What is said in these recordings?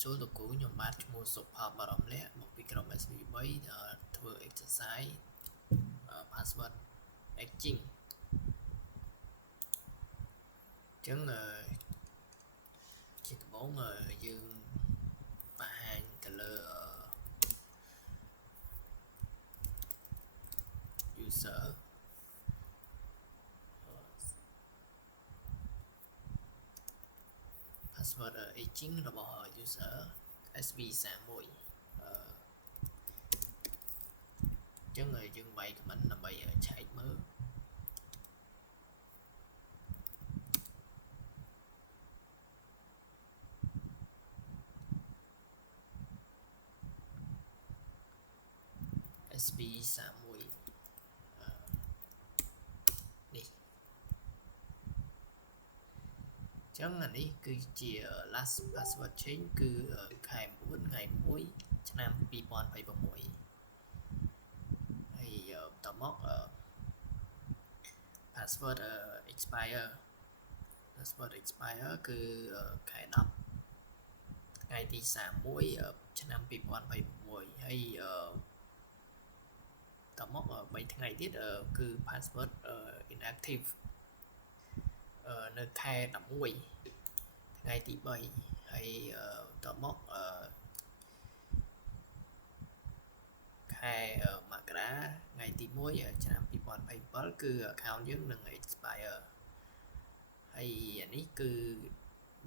số lục cũ nhóm bát mua sụp hợp bảo đảm lẽ một cáiក្រុម SB3 ធ្វើ exercise password etching ចឹងជាដំបូងយើងបង្ហាញទៅលើ user password etching របស់ user SB31 ចឹងយើងវាយ comment ដើម្បីឆែកមើលSB31 នេះចឹងអានេះគឺជា last password change គឺខែ9ថ្ងៃ1ឆ្នាំ 2026 ហើយបន្តមក password expire គឺខែ10ថ្ងៃទី31ឆ្នាំ 2026 ហើយតមក3ថ្ងៃទៀតគឺ password inactive នៅខែ11ថ្ងៃទី3ហើយតមកខែមករាថ្ងៃទី1ឆ្នាំ 2027 គឺ account យើងនឹង expire ហើយអានេះគឺ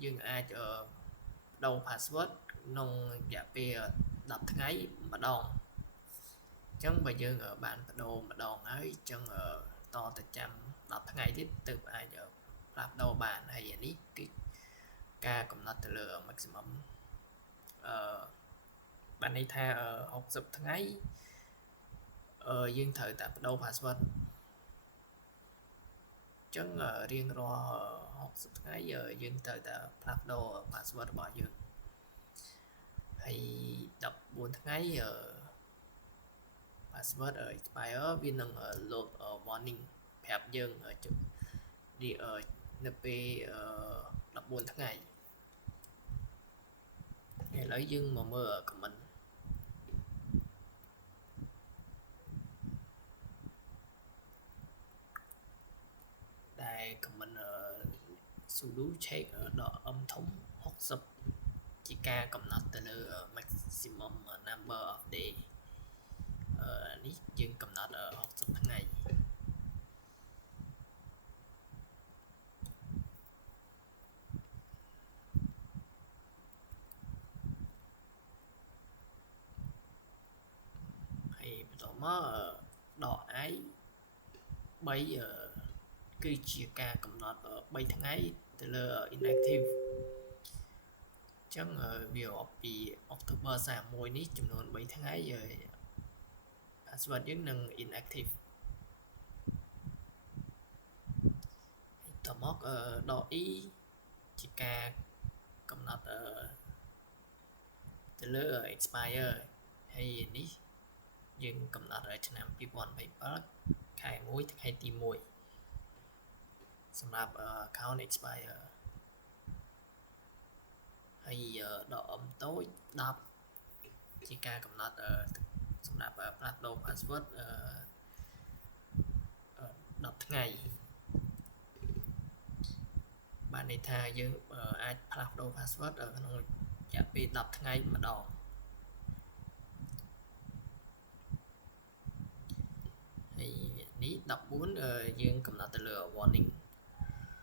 យើងអាចដូរ password ក្នុងរយៈពេល10ថ្ងៃម្ដងចឹងបើយើងបានបដូរម្ដងហើយចឹងតទៅចាំ10ថ្ងៃទៀតទើបអាចផ្លាស់ប្ដូរបានហើយអានេះគឺការកំណត់ទៅលើ maximum បានន័យថា60ថ្ងៃយើងត្រូវតែបដូរ password ចឹងរៀងរាល់60ថ្ងៃយើងត្រូវតែផ្លាស់ប្ដូរ password របស់យើងហើយ14ថ្ងៃpassword expire វានឹង load warning ប្រាប់យើងនៅពេល14ថ្ងៃឥឡូវយើងមកមើល comment ដែល comment sudo check ដក ធំ60ជាការកំណត់ទៅលើ maximum number of day នេះយើងកំណត់60ថ្ងៃហើយបន្តមកដក i 3គឺជាការកំណត់3ថ្ងៃទៅលើ inactive ចឹងវាអពី October 31 នេះចំនួន3ថ្ងៃpassword យើងនឹង inactive តមកដក e ជាការកំណត់ទៅលើ expire ហើយនេះយើងកំណត់ឆ្នាំ 2027 ខែ1ថ្ងៃទី1សម្រាប់ account expire ហើយដក តូច10ជាការកំណត់សម្រាប់ផ្លាស់ប្ដូរ password 10ថ្ងៃបានន័យថាយើងអាចផ្លាស់ប្ដូរ password ក្នុងរយៈពេល10ថ្ងៃម្ដងហើយនេះ14យើងកំណត់ទៅលើ warning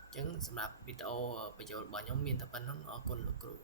អញ្ចឹងសម្រាប់វីដេអូបញ្ចូលរបស់ខ្ញុំមានតែប៉ុណ្្នឹងអរគុណលោកគ្រូ